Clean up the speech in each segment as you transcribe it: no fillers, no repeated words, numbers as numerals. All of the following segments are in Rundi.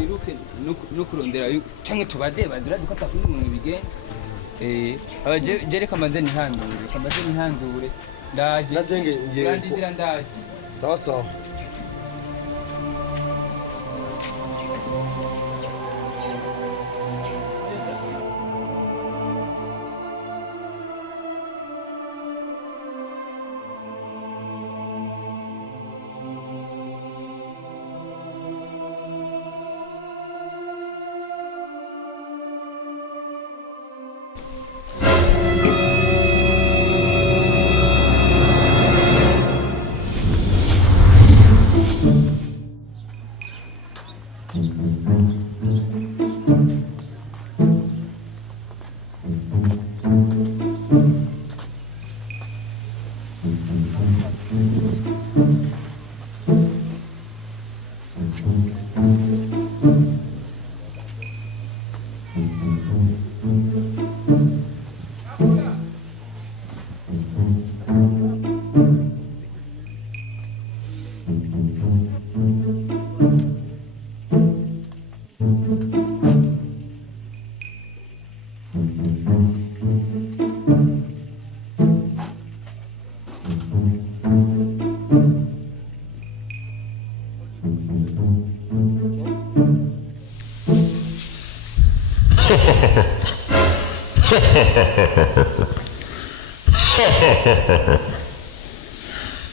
twiruke no kurondera canke tubaze bazira ko atakundi umuntu bigenza reka maze nihandure ndaje ndandindira ndaje sawa sawa.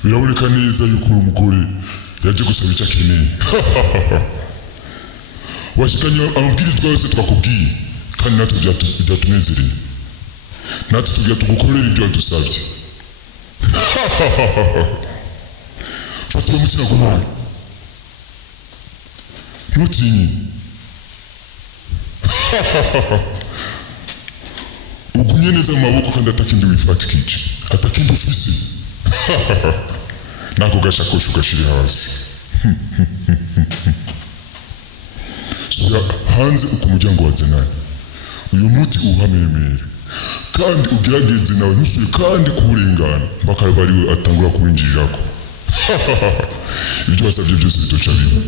Biraboneka neza yuko uri umugore yaje gusaba icyo akeneye. Washikanye amabwirizwa yose twakubwiye kandi natwe byatunezereye. Natwe tugiye tugukorera ibyo wadusabye. Fata umutima kumwe. Ntutinye. Ugumye neza mu maboko kandi atakindi wifatikije. Atakindi ufise. Nako gashakoshi ugashire hasi. Sura hanze uko umuryango wazananye. Uyu muti uhamemere. Kandi ugerageze nawe ntusubire kandi kuburengana mpaka bariwe atangura kuwinjirirako. Ibyo wasabye byose bitoca biba.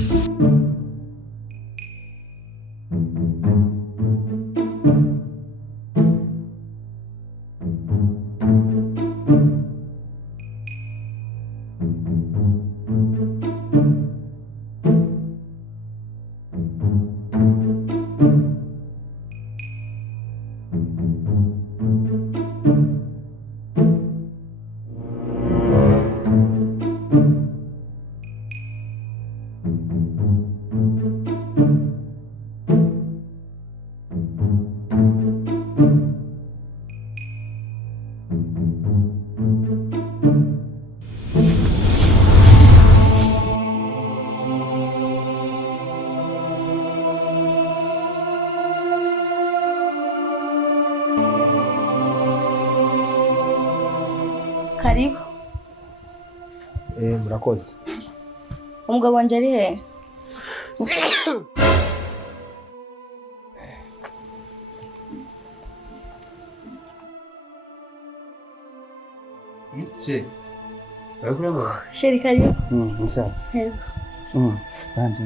Karibu. Murakoze. Umugabo wanje ari he? Sheri karibu. Sawa. Karibu. Banje.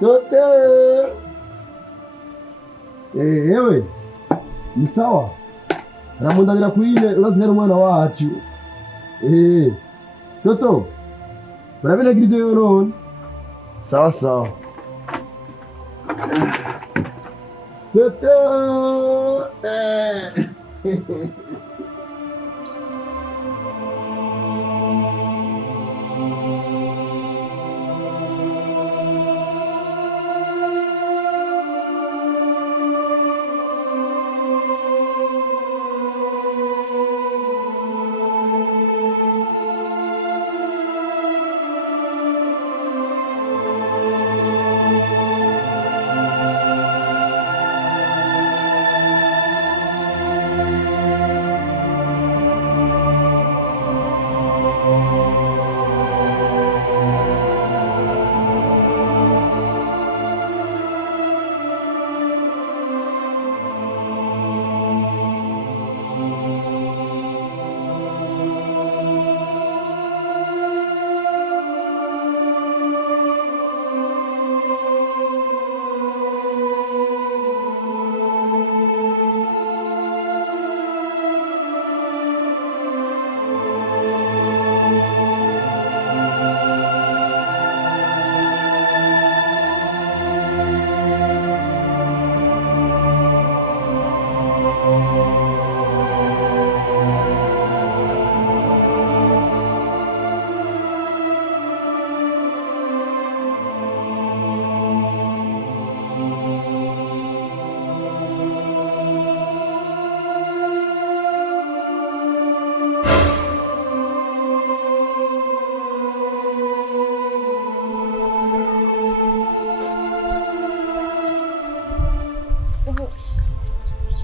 Toto. Ewe. Ni sawa. Ramundabira kuine urazira umwana wacu. Toto. Barabira kirito yoron. Sawa sawa. Toto.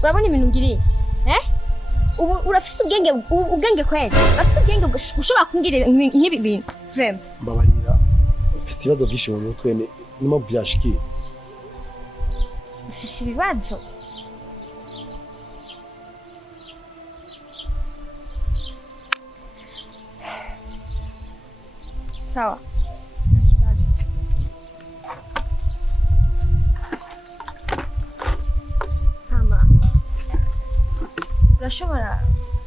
urabona ibintu ngiriye ubu urafise ubwenge kweli urafise ubwenge ushobora kumbwira nk'ibi bintu vraiment mbabarira ufise ibibazo byinshi mu mutwe niyo byashikiye ufise ibibazo sawa ikibazo mama urashobora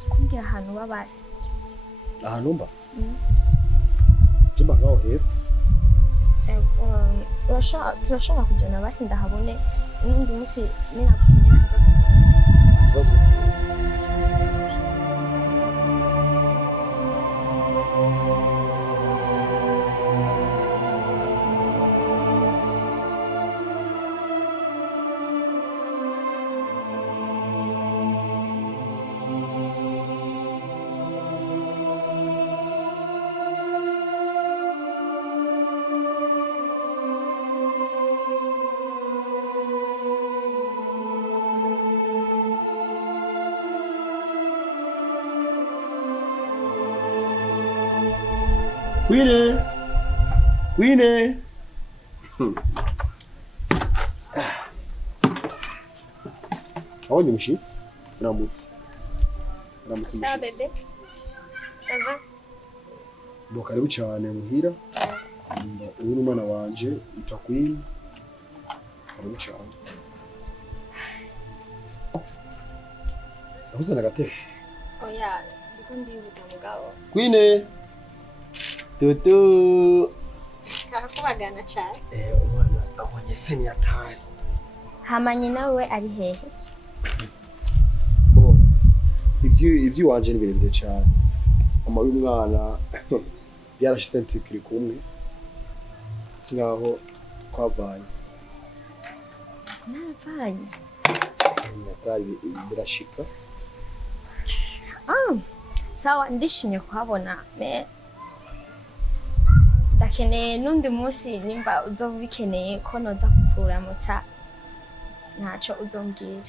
kumbwira ahantu babasi ahantu mba jemba ngaho hepfo turashobora kujyana basi ndahabone n'undi munsi ninakumenera nza nta kibazo Queen. Aho ni mshitsi? Ramutse sawa mshitsi. bebe ava Bo karibu cyane muhira. Uyu ni umwana wanje yitwa Queen. Karibu cyane. Ndakuzana agatebe. oya ndiko ndibuka mugabo Queen. Tutu. karakubagana cyane Umwana abonye senyatari. hamanyi nawe ari hehe Bo ibyo wanje ni birebire cyane. Mama y'umwana yarashyize tukiri kumwe. Singaho kwavanye. naravanye Senyatari birashika. sawa ndishimye kuhabona ndakeneye n'undi munsi nimba uzoba ubikeneye ko noza kukuramutsa ntacyo uzombwira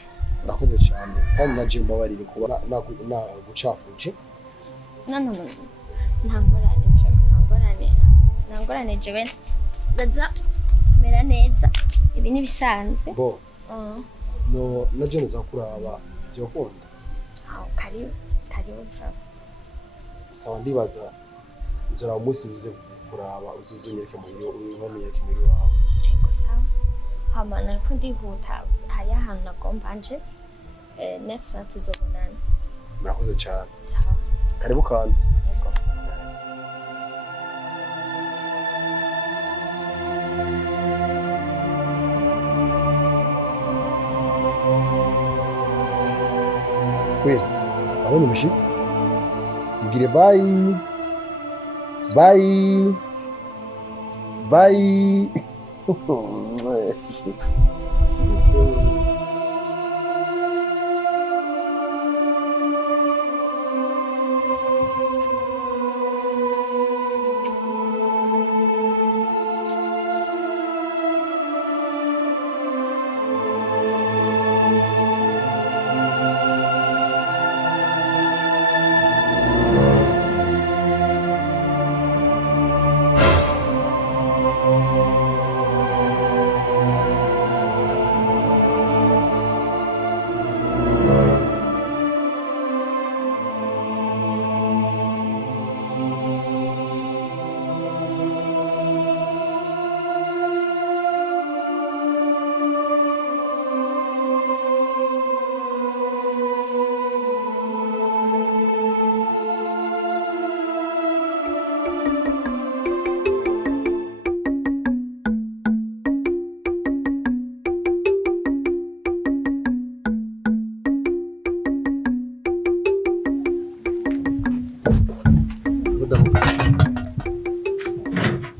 Nakoze cyane kandi naje mbabarire kuba nagucafuje. no nta ngorane jewe ndaza kumera neza ibi ni bisanzwe Bo no naje nza kuraba byokunda. karibu vraba Sawa ndibaza nzora umunsi zize kuraba uzizonyereke muri wawe. sawa hamana ko ndihuta hari ahantu nagomba nje next month tuzobonana Nakoze cyane. sawa Karibu kandi. yego Queen, abonye umushitsi? Mbwire bye. Bye. Bye.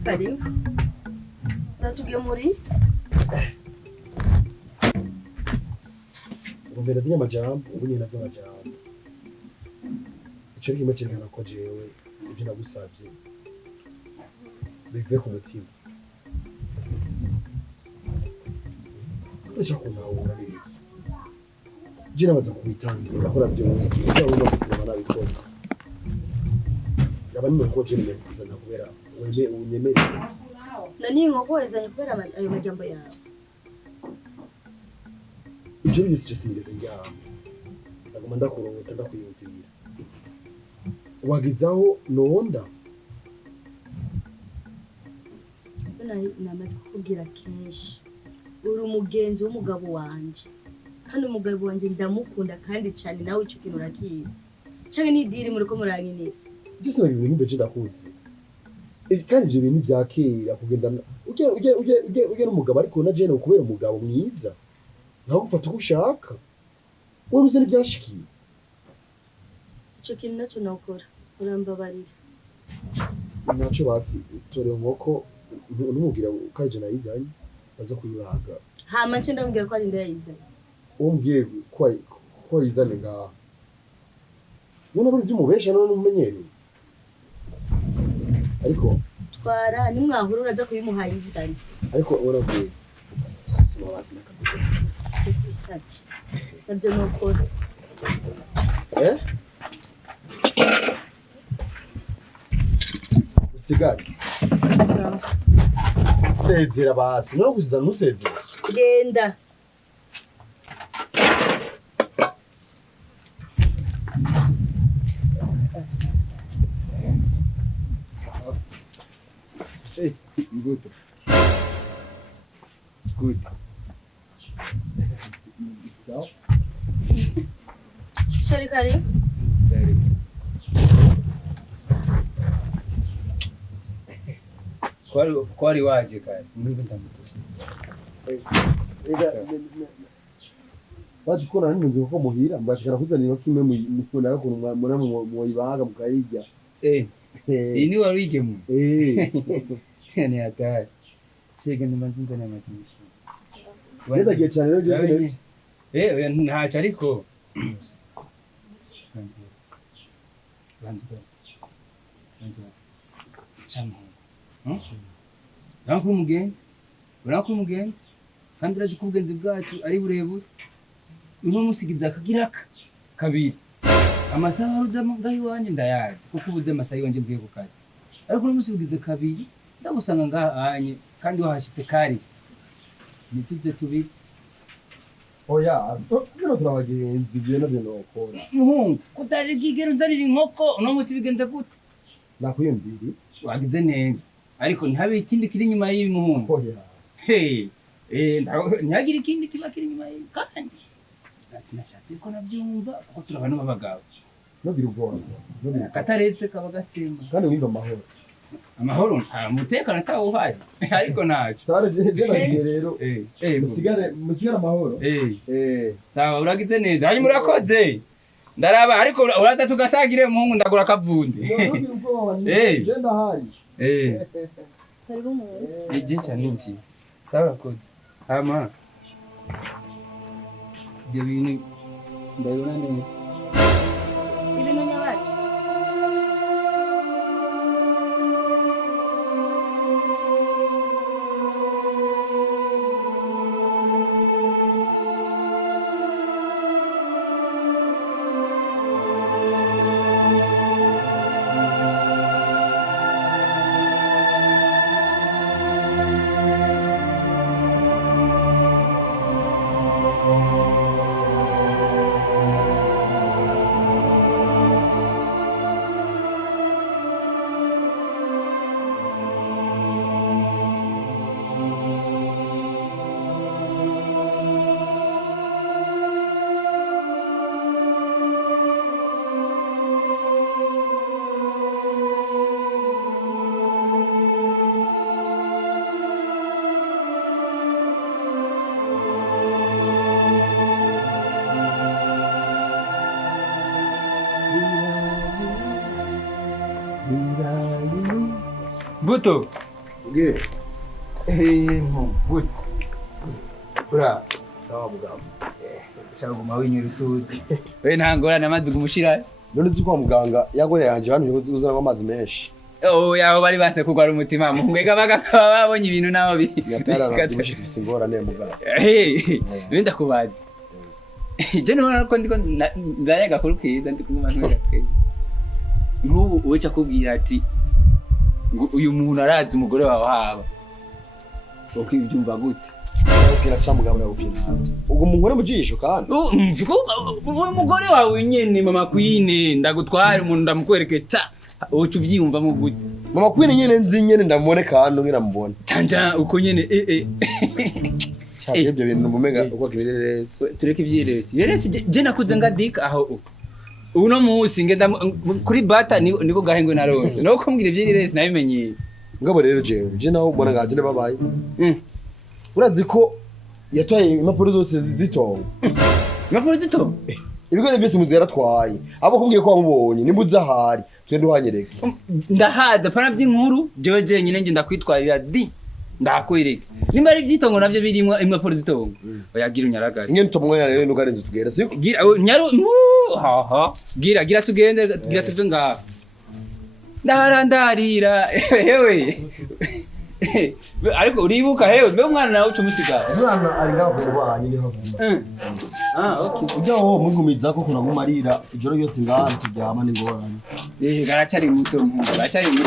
Karibu. Natuge muri? Mbere y'amajambo ubu nyine n'amajambo. Icyo kimwe cyerekana ko jewe ibyo nagusabye bivuye ku mutima. Ndashaka kuntahura neza. je namaze kubitangira ndakora byose kugira ngo nabikora nabikoze abandi ko je nemeye kuzana kubera wende unyemere nani inkoko wezanye kubera ayo majambo yawe ibyo byose je sinigeze njyamo ndaguma ndakurota ndakwiyumvira wagizaho nonda namaze kukubwira kenshi uri umugenzi w'umugabo wanje kandi umugabo wanje ndamukunda kandi cyane nawe ico kintu urakizi canke n'idiri muriko murankinira byose nabibwe n'imbeje ndakunze kandi je bintu byakera kugenda ugera umugabo ariko na je no kubera umugabo mwiza naho gufata uko ushaka wowe uzi n'ibyashikiye ico kintu naco nokora urambabarira naco basi tore nkoko numubwira ukaje nayizanye baza kuyibaga hama nce ndamubwira ko ari ndayizanye umbwiye ko yizane ngaha none buri by'umubesha none umumenyereye ariko twara nimwahura uraza kuyimuhaye izanye ariko urabwiye sima basi nakabuze bisabye nabyo nokora usigare sezera basi no gusiza nusezera genda Good. Good. So? Sorry, Kari. Very. Kwari waje kare. Mungu ndamutse. baje ukora n'inzu ko muhira mbashikara kuzanira kimwe mukunda ko mwana mu ibaga mukayirya Ini wari igemu. Ni hatari. Shege ndimanzinza n'amatisho. Neza giye cyane rero Jose. Oya ntaca ariko. Bantu. Chamu. Nakuru umugenzi. Kandi urazi ko ubugenzi bwacu ari burebure. Uno musigiza akagiraka kabiri. Amasaha aruzamo ngaho iwanje ndayazi kuko ubuze amasaha iwanje mvuye ku kazi. Ariko uno musigize kabiri ndagusanga ngahanye kandi wahashitse kari. Nituje tubi. Oya, bino turabagenzi byo nabyo nokora. Muhungu, kutari gigero nzanira inkoko uno musi bigenze gute? Nakuyumviri. Wagize neza. Ariko ntihabe ikindi kiri inyuma y'ibi muhungu. Oya. Ntihagira ikindi kiba kiri inyuma y'ibi kandi. Sinashatse ko nabyumva kuko turabana n'abagabo. Nobiri ubwoba. Nobiri kataretse kaba gasemba. Kandi wimva amahoro. Amahoro nta mutekano atawuhaye. Ariko naco. Sare je nagiye rero. Musigare amahoro. Sawa uragize neza. Hanyuma urakoze. Ndaraba ariko uraza tugasagire muhungu ndagura kavundi. Nobiri ubwoba. Je ndahari. Karibu mu nzu. Ije cyane nki. Sawa urakoze. Hama. Ibyo bintu ndabona neza. Ibintu nyabaki. Buto. Nge. Buto. Ura. Sawa mugabo. Shaka guma winyurutuzi. We ntangorane amazi gumushira. None uzi kwa muganga yagore yanje bamye uzana amazi menshi. Yaho bari base kugwara umutima mwega bagakaba babonye ibintu naho Yatara tubishye tufise ingorane mugabo. Wenda kubaza. je nibona ko ndiko ndayaga kuri kwiza ndi kumwe ntwega twe nk'ubu uca kubwira ati ngo uyu muntu arazi umugore wawe haba uko ibyumva gute ukira cyamugabo yagufina ubwo munkore mu jisho kandi mvuko umugore wawe nyene mama Queen ndagutwara umuntu ndamukwerekeza uco uvyumva mu gute mama Queen nyene nzi nyene ndamubone kandi ngiramubona tanja uko nyene cyabye ibyo bintu mumenga uko kibirerese tureke ivyirese yerese je nakuze ngadika aho uno musi ngenda kuri bata niko gahengwe narose no kumbwira ivyirese nabimenye ngabo rero je naho ubona ngaje babaye urazi ko yatwaye impapuro zose zitonga impapuro zitonga ibigore byose muzi yaratwaye abo kumbwiye ko wamubonye nimbuza ahari twende uhanyereke ndahaza pana by'inkuru jeje nyine nge ndakwitwarira di ndakwereka nimba ari byitongo navyo birimwa impapuro zitonga oyagira unyaragase ingene tumwe rero nuko arenze tugera siko gira nyaru haha gira tugende gira tuve ngaha ndaharandarira hewe ariko uribuka hewe mbe umwana nawe ucumusiga umwana ari ngaho kubanye ni havuma okay ujya wo mugumiza ko kunagumarira ijoro yose ngaha turyama ni ngorane garacari muto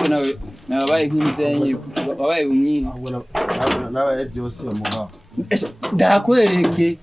nawe nabaye nk'imitenye wabaye umwina nabaye byose mugabo ndakwereke